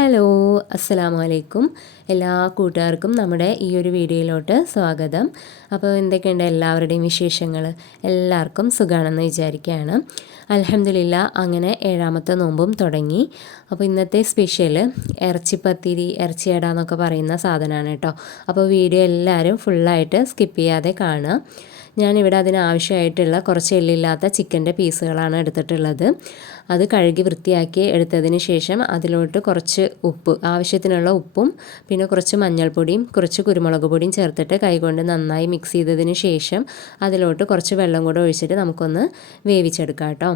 Hello അസ്സലാമു അലൈക്കും. എല്ലാ കൂട്ടുകാർക്കും നമ്മുടെ ഈ ഒരു വീഡിയോയിലോട്ട് സ്വാഗതം. അപ്പോൾ എന്തൊക്കെയുണ്ട് എല്ലാവരുടെയും വിശേഷങ്ങൾ? എല്ലാവർക്കും സുഖമാണെന്ന് വിചാരിക്കുകയാണ്. അൽഹംദുലില്ലാ, അങ്ങനെ 7ാമത്തെ നോമ്പും തുടങ്ങി. അപ്പോൾ ഇന്നത്തെ സ്പെഷ്യൽ ഇറച്ചിപ്പത്തിരി, ഇറച്ചിയട എന്നൊക്കെ പറയുന്ന സാധനമാണ് കേട്ടോ. അപ്പോൾ വീഡിയോ എല്ലാവരും ഫുള്ളായിട്ട് സ്കിപ്പ് ചെയ്യാതെ കാണുക. ഞാനിവിടെ അതിനാവശ്യമായിട്ടുള്ള കുറച്ച് എല്ലില്ലാത്ത ചിക്കൻ്റെ പീസുകളാണ് എടുത്തിട്ടുള്ളത്. അത് കഴുകി വൃത്തിയാക്കി എടുത്തതിന് ശേഷം അതിലോട്ട് കുറച്ച് ഉപ്പ്, ആവശ്യത്തിനുള്ള ഉപ്പും പിന്നെ കുറച്ച് മഞ്ഞൾപ്പൊടിയും കുറച്ച് കുരുമുളക് പൊടിയും ചേർത്തിട്ട് കൈകൊണ്ട് നന്നായി മിക്സ് ചെയ്തതിന് ശേഷം അതിലോട്ട് കുറച്ച് വെള്ളം കൂടെ ഒഴിച്ചിട്ട് നമുക്കൊന്ന് വേവിച്ചെടുക്കാം കേട്ടോ.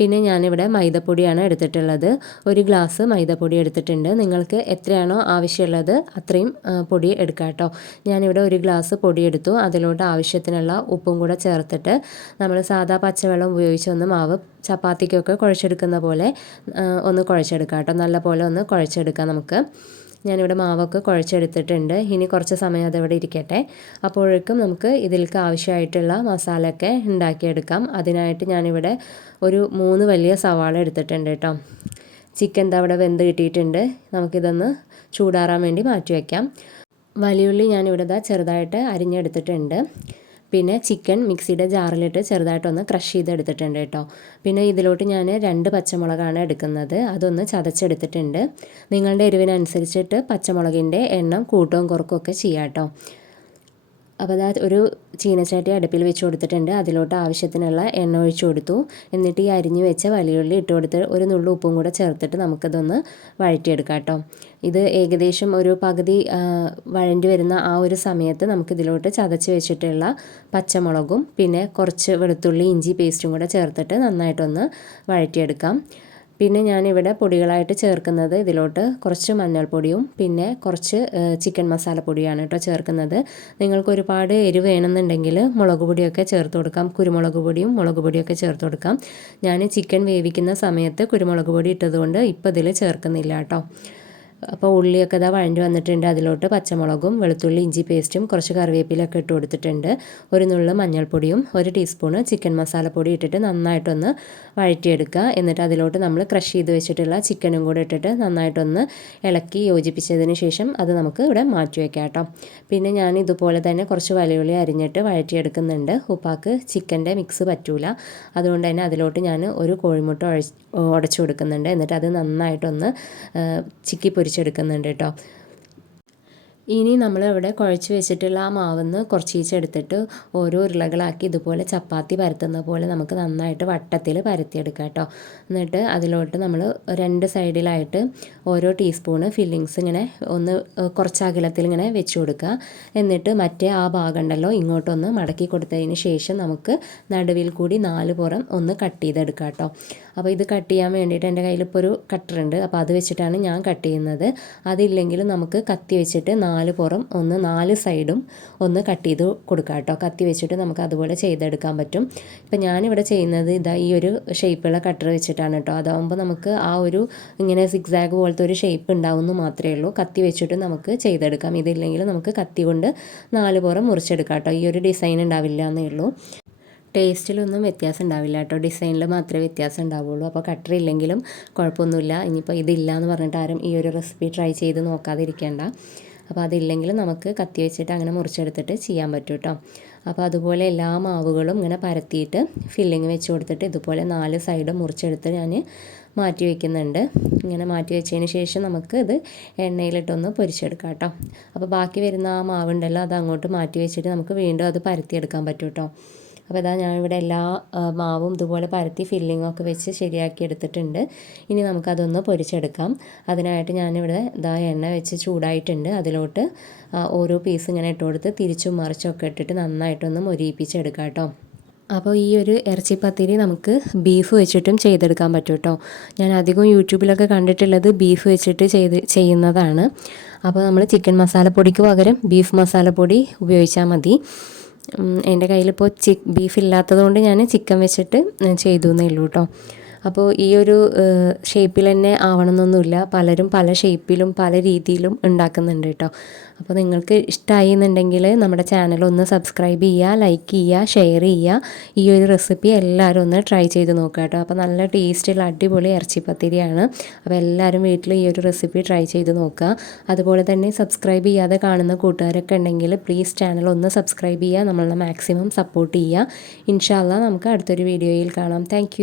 പിന്നെ ഞാനിവിടെ മൈദപ്പൊടിയാണ് എടുത്തിട്ടുള്ളത്. 1 ഗ്ലാസ് മൈദപ്പൊടി എടുത്തിട്ടുണ്ട്. നിങ്ങൾക്ക് എത്രയാണോ ആവശ്യമുള്ളത് അത്രയും പൊടി എടുക്കാം കേട്ടോ. ഞാനിവിടെ 1 ഗ്ലാസ് പൊടി എടുത്തു. അതിലോട്ട് ആവശ്യത്തിനുള്ള ഉപ്പും കൂടെ ചേർത്തിട്ട് നമ്മൾ സാധാ പച്ചവെള്ളം ഉപയോഗിച്ച് ഒന്ന് മാവ് ചപ്പാത്തിക്കൊക്കെ കുഴച്ചെടുക്കുന്ന പോലെ ഒന്ന് കുഴച്ചെടുക്കാം കേട്ടോ. നല്ല പോലെ ഒന്ന് കുഴച്ചെടുക്കാം നമുക്ക്. ഞാനിവിടെ മാവൊക്കെ കുഴച്ചെടുത്തിട്ടുണ്ട്. ഇനി കുറച്ച് സമയം അതവിടെ ഇരിക്കട്ടെ. അപ്പോഴേക്കും നമുക്ക് ഇതിലേക്ക് ആവശ്യമായിട്ടുള്ള മസാലയൊക്കെ ഉണ്ടാക്കിയെടുക്കാം. അതിനായിട്ട് ഞാനിവിടെ ഒരു 3 വലിയ സവാള എടുത്തിട്ടുണ്ട് കേട്ടോ. ചിക്കൻ അവിടെ വെന്ത് കിട്ടിയിട്ടുണ്ട്. നമുക്കിതൊന്ന് ചൂടാറാൻ വേണ്ടി മാറ്റി വയ്ക്കാം. വലിയുള്ളി ഞാനിവിടെ ചെറുതായിട്ട് അരിഞ്ഞെടുത്തിട്ടുണ്ട്. പിന്നെ ചിക്കൻ മിക്സിയുടെ ജാറിലിട്ട് ചെറുതായിട്ടൊന്ന് ക്രഷ് ചെയ്തെടുത്തിട്ടുണ്ട് കേട്ടോ. പിന്നെ ഇതിലോട്ട് ഞാൻ 2 പച്ചമുളകാണ് എടുക്കുന്നത്. അതൊന്ന് ചതച്ചെടുത്തിട്ടുണ്ട്. നിങ്ങളുടെ എരിവിനനുസരിച്ചിട്ട് പച്ചമുളകിൻ്റെ എണ്ണം കൂട്ടവും കുറക്കുകയൊക്കെ ചെയ്യാം കേട്ടോ. അപ്പോൾ അത് ഒരു ചീനച്ചട്ടി അടുപ്പിൽ വെച്ച് കൊടുത്തിട്ടുണ്ട്. അതിലോട്ട് ആവശ്യത്തിനുള്ള എണ്ണ ഒഴിച്ചു കൊടുത്തു. എന്നിട്ട് ഈ അരിഞ്ഞു വെച്ച വലിയുള്ളി ഇട്ട് കൊടുത്ത് ഒരു നുള്ളു ഉപ്പും കൂടെ ചേർത്തിട്ട് നമുക്കതൊന്ന് വഴറ്റിയെടുക്കാം കേട്ടോ. ഇത് ഏകദേശം ഒരു പകുതി വഴണ്ടി വരുന്ന ആ ഒരു സമയത്ത് നമുക്കിതിലോട്ട് ചതച്ച് വെച്ചിട്ടുള്ള പച്ചമുളകും പിന്നെ കുറച്ച് വെളുത്തുള്ളി ഇഞ്ചി പേസ്റ്റും കൂടെ ചേർത്തിട്ട് നന്നായിട്ടൊന്ന് വഴറ്റിയെടുക്കാം. പിന്നെ ഞാനിവിടെ പൊടികളായിട്ട് ചേർക്കുന്നത് ഇതിലോട്ട് കുറച്ച് മഞ്ഞൾപ്പൊടിയും പിന്നെ കുറച്ച് ചിക്കൻ മസാലപ്പൊടിയാണ് കേട്ടോ ചേർക്കുന്നത്. നിങ്ങൾക്ക് ഒരുപാട് എരിവ് വേണമെന്നുണ്ടെങ്കിൽ മുളക് പൊടിയൊക്കെ ചേർത്ത് കൊടുക്കാം. കുരുമുളക് പൊടിയും മുളക് പൊടിയൊക്കെ ചേർത്ത് കൊടുക്കാം. ഞാൻ ചിക്കൻ വേവിക്കുന്ന സമയത്ത് കുരുമുളക് പൊടി ഇട്ടതുകൊണ്ട് ഇപ്പോൾ ഇതിൽ ചേർക്കുന്നില്ല കേട്ടോ. അപ്പോൾ ഉള്ളിയൊക്കെ ഇതാ വഴണ്ടി വന്നിട്ടുണ്ട്. അതിലോട്ട് പച്ചമുളകും വെളുത്തുള്ളി ഇഞ്ചി പേസ്റ്റും കുറച്ച് കറിവേപ്പിലൊക്കെ ഇട്ട് കൊടുത്തിട്ടുണ്ട്. ഒരു നുള്ളു മഞ്ഞൾപ്പൊടിയും 1 ടീസ്പൂണ് ചിക്കൻ മസാലപ്പൊടി ഇട്ടിട്ട് നന്നായിട്ടൊന്ന് വഴറ്റിയെടുക്കുക. എന്നിട്ട് അതിലോട്ട് നമ്മൾ ക്രഷ് ചെയ്ത് വെച്ചിട്ടുള്ള ചിക്കനും കൂടെ ഇട്ടിട്ട് നന്നായിട്ടൊന്ന് ഇളക്കി യോജിപ്പിച്ചതിന് ശേഷം അത് നമുക്ക് ഇവിടെ മാറ്റി വയ്ക്കാം കേട്ടോ. പിന്നെ ഞാൻ ഇതുപോലെ തന്നെ കുറച്ച് വലിയുള്ളി അരിഞ്ഞിട്ട് വഴറ്റിയെടുക്കുന്നുണ്ട്. ഉപ്പാക്ക് ചിക്കൻ്റെ മിക്സ് പറ്റൂല, അതുകൊണ്ട് തന്നെ അതിലോട്ട് ഞാൻ ഒരു കോഴിമുട്ട ഉടച്ചു കൊടുക്കുന്നുണ്ട്. എന്നിട്ട് അത് നന്നായിട്ടൊന്ന് ചിക്കി പൊരിച്ചെടുക്കുന്നുണ്ട് കേട്ടോ. ഇനി നമ്മളിവിടെ കുഴച്ച് വെച്ചിട്ടുള്ള ആ മാവിന്ന് കുറച്ചെടുത്തിട്ട് ഓരോ ഉരുളകളാക്കി ഇതുപോലെ ചപ്പാത്തി പരത്തുന്ന പോലെ നമുക്ക് നന്നായിട്ട് വട്ടത്തിൽ പരത്തിയെടുക്കാം കേട്ടോ. എന്നിട്ട് അതിലോട്ട് നമ്മൾ 2 സൈഡിലായിട്ട് ഓരോ ടീസ്പൂണ് ഫില്ലിങ്സ് ഇങ്ങനെ ഒന്ന് കുറച്ച് അകലത്തിൽ ഇങ്ങനെ വെച്ച് കൊടുക്കുക. എന്നിട്ട് മറ്റേ ആ ഭാഗം ഉണ്ടല്ലോ ഇങ്ങോട്ടൊന്ന് മടക്കി കൊടുത്തതിന് ശേഷം നമുക്ക് നടുവിൽ കൂടി 4 പുറം ഒന്ന് കട്ട് ചെയ്തെടുക്കാം കേട്ടോ. അപ്പോൾ ഇത് കട്ട് ചെയ്യാൻ വേണ്ടിയിട്ട് എൻ്റെ കയ്യിലിപ്പോൾ ഒരു കട്ടറുണ്ട്. അപ്പോൾ അത് വെച്ചിട്ടാണ് ഞാൻ കട്ട് ചെയ്യുന്നത്. അതില്ലെങ്കിലും നമുക്ക് കത്തി വെച്ചിട്ട് 4 പുറം 4 സൈഡും ഒന്ന് കട്ട് ചെയ്ത് കൊടുക്കാം കേട്ടോ. കത്തി വെച്ചിട്ട് നമുക്ക് അതുപോലെ ചെയ്തെടുക്കാൻ പറ്റും. ഇപ്പം ഞാനിവിടെ ചെയ്യുന്നത് ഇതാ ഈ ഒരു ഷേപ്പുള്ള കട്ടർ വെച്ചിട്ടാണ് കേട്ടോ. അതാകുമ്പോൾ നമുക്ക് ആ ഒരു ഇങ്ങനെ സിക്സാഗ് പോലത്തെ ഒരു ഷേപ്പ് ഉണ്ടാവുമെന്ന് മാത്രമേ ഉള്ളൂ. കത്തി വെച്ചിട്ട് നമുക്ക് ചെയ്തെടുക്കാം. ഇതില്ലെങ്കിൽ നമുക്ക് കത്തി കൊണ്ട് 4 പുറം മുറിച്ചെടുക്കാം കേട്ടോ. ഈ ഒരു ഡിസൈൻ ഉണ്ടാവില്ല എന്നേ ഉള്ളൂ. ടേസ്റ്റിലൊന്നും വ്യത്യാസം ഉണ്ടാവില്ല കേട്ടോ. ഡിസൈനിൽ മാത്രമേ വ്യത്യാസം ഉണ്ടാവുള്ളൂ. അപ്പോൾ കട്ടർ ഇല്ലെങ്കിലും കുഴപ്പമൊന്നുമില്ല. ഇനിയിപ്പോൾ ഇതില്ല എന്ന് പറഞ്ഞിട്ട് ആരും ഈ ഒരു റെസിപ്പി ട്രൈ ചെയ്ത് നോക്കാതിരിക്കേണ്ട. അപ്പോൾ അതില്ലെങ്കിൽ നമുക്ക് കത്തി വെച്ചിട്ട് അങ്ങനെ മുറിച്ചെടുത്തിട്ട് ചെയ്യാൻ പറ്റും കേട്ടോ. അപ്പോൾ അതുപോലെ എല്ലാ മാവുകളും ഇങ്ങനെ പരത്തിയിട്ട് ഫില്ലിങ് വെച്ച് കൊടുത്തിട്ട് ഇതുപോലെ 4 സൈഡ് മുറിച്ചെടുത്ത് ഞാൻ മാറ്റി വയ്ക്കുന്നുണ്ട്. ഇങ്ങനെ മാറ്റി വെച്ചതിന് ശേഷം നമുക്ക് ഇത് എണ്ണയിലിട്ടൊന്ന് പൊരിച്ചെടുക്കാം കേട്ടോ. അപ്പോൾ ബാക്കി വരുന്ന ആ മാവുണ്ടല്ലോ അത് അങ്ങോട്ട് മാറ്റി വെച്ചിട്ട് നമുക്ക് വീണ്ടും അത് പരത്തിയെടുക്കാൻ പറ്റും കേട്ടോ. അപ്പോൾ ഇതാ ഞാനിവിടെ എല്ലാ മാവും ഇതുപോലെ പരത്തി ഫില്ലിങ്ങൊക്കെ വെച്ച് ശരിയാക്കി എടുത്തിട്ടുണ്ട്. ഇനി നമുക്കതൊന്ന് പൊരിച്ചെടുക്കാം. അതിനായിട്ട് ഞാനിവിടെ ഇതാ എണ്ണ വെച്ച് ചൂടായിട്ടുണ്ട്. അതിലോട്ട് ഓരോ പീസ് ഇങ്ങനെ ഇട്ട് കൊടുത്ത് തിരിച്ചും മറിച്ചൊക്കെ ഇട്ടിട്ട് നന്നായിട്ടൊന്ന് മൊരിയിപ്പിച്ചെടുക്കാം കേട്ടോ. അപ്പോൾ ഈ ഒരു ഇറച്ചിപ്പത്തിരി നമുക്ക് ബീഫ് വെച്ചിട്ടും ചെയ്തെടുക്കാൻ പറ്റും കേട്ടോ. ഞാൻ അധികം യൂട്യൂബിലൊക്കെ കണ്ടിട്ടുള്ളത് ബീഫ് വെച്ചിട്ട് ചെയ്യുന്നതാണ്. അപ്പോൾ നമ്മൾ ചിക്കൻ മസാലപ്പൊടിക്ക് പകരം ബീഫ് മസാലപ്പൊടി ഉപയോഗിച്ചാൽ മതി. എൻ്റെ കയ്യിലിപ്പോൾ ബീഫ് ഇല്ലാത്തത് കൊണ്ട് ഞാൻ ചിക്കൻ വെച്ചിട്ട് ചെയ്തു എന്നേ ഉള്ളൂ കേട്ടോ. അപ്പോൾ ഈ ഒരു ഷേപ്പിൽ തന്നെ ആവണമെന്നൊന്നുമില്ല, പലരും പല ഷേപ്പിലും പല രീതിയിലും ഉണ്ടാക്കുന്നുണ്ട് കേട്ടോ. അപ്പോൾ നിങ്ങൾക്ക് ഇഷ്ടമായി എന്നുണ്ടെങ്കിൽ നമ്മുടെ ചാനൽ ഒന്ന് സബ്സ്ക്രൈബ് ചെയ്യുക, ലൈക്ക് ചെയ്യുക, ഷെയർ ചെയ്യുക. ഈ ഒരു റെസിപ്പി എല്ലാവരും ഒന്ന് ട്രൈ ചെയ്ത് നോക്കുക കേട്ടോ. അപ്പോൾ നല്ല ടേസ്റ്റുള്ള അടിപൊളി ഇറച്ചിപ്പത്തിരിയാണ്. അപ്പോൾ എല്ലാവരും വീട്ടിൽ ഈ ഒരു റെസിപ്പി ട്രൈ ചെയ്ത് നോക്കുക. അതുപോലെ തന്നെ സബ്സ്ക്രൈബ് ചെയ്യാതെ കാണുന്ന കൂട്ടുകാരൊക്കെ ഉണ്ടെങ്കിൽ പ്ലീസ് ചാനൽ ഒന്ന് സബ്സ്ക്രൈബ് ചെയ്യുക, നമ്മളെ മാക്സിമം സപ്പോർട്ട് ചെയ്യുക. ഇൻഷാ അല്ലാഹ് നമുക്ക് അടുത്തൊരു വീഡിയോയിൽ കാണാം. താങ്ക്